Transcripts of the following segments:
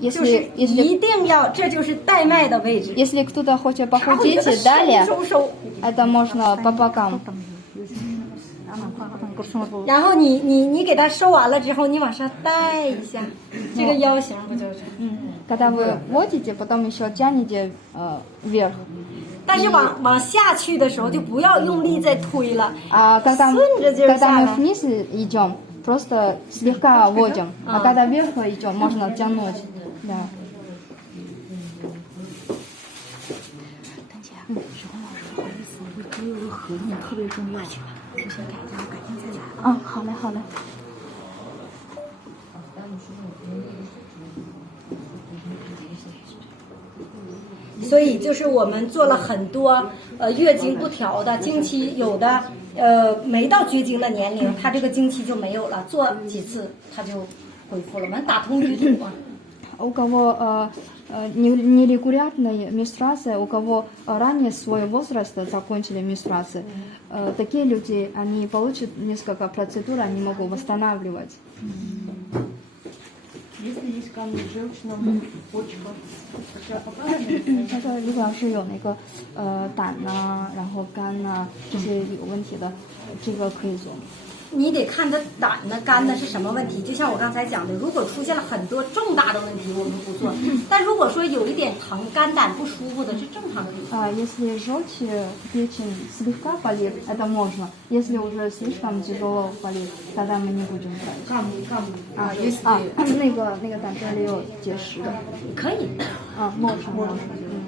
就是一定要，这就是带脉的位置。Если кто-то хочет похудеть далее, 收。это можно по бокам. 然后你给它收完了之后，你往上带一下，这个腰型不就是？Когда вы водите, потом еще тянете вверх. 但是往下去的时候就不要用力再推了，когда 顺着劲儿下 мы 来。 вниз идем, просто слегка вводим, а когда вверх идем, можно тянуть. Да. 我有个合同特别重要，我先改一下，改天再来。好嘞，好嘞。所以就是我们做了很多月经不调的，经期有的没到绝经的年龄，它这个经期就没有了，做几次它就恢复了。我们打通淤堵啊。У кого нерегулярная менструация, у кого ранее свой возраст закончили менструации, такие люди, они получат несколько процедур, они могут восстанавливать. Если есть камни в желчном, почках, это показано? 他说，如果要是有那个胆呐、然后肝呐、这些有问题的，这个可以做。你得看它胆呢、肝呢是什么问题。就像我刚才讲的，如果出现了很多重大的问题，我们不做。但如果说有一点疼、肝胆不舒服的，是正常的。Если желчь, печень слегка болит, это можно. Если уже слишком тяжело болит, тогда мы не будем брать. 那个胆汁里有结石的。可以。можно.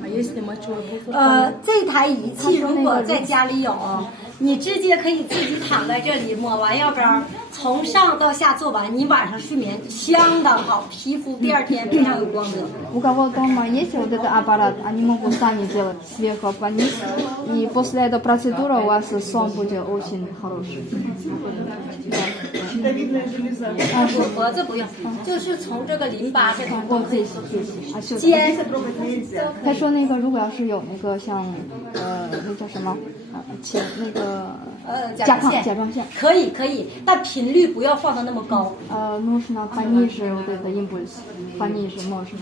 Если мочевой пузырь. 这台仪器如果在家里有，你直接可以自己躺在这里抹完药膏，从上到下做完，你晚上睡眠相当好，皮肤第二天非常有光泽。У кого дома есть вот этот аппарат, они могут сами делать сверху вниз, и после этой процедуры у вас сон будет очень хороший. Щитовидная железа. 脖子不用，就是从这个淋巴这种我可以肩。他说那个如果要是有那个像那叫什么那个甲状腺可以，但频率不要放的那么高。нужно пониже вот это импульс, пониже можно.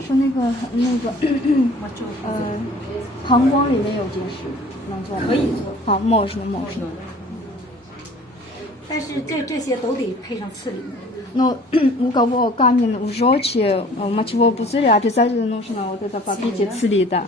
说那个膀胱里面有结石，能做吗？可以做。好，можно. 但是这些都得配上刺梨。Но у кого камень в желчи, мочевого пузыря, обязательно нужно вот это попить цилида.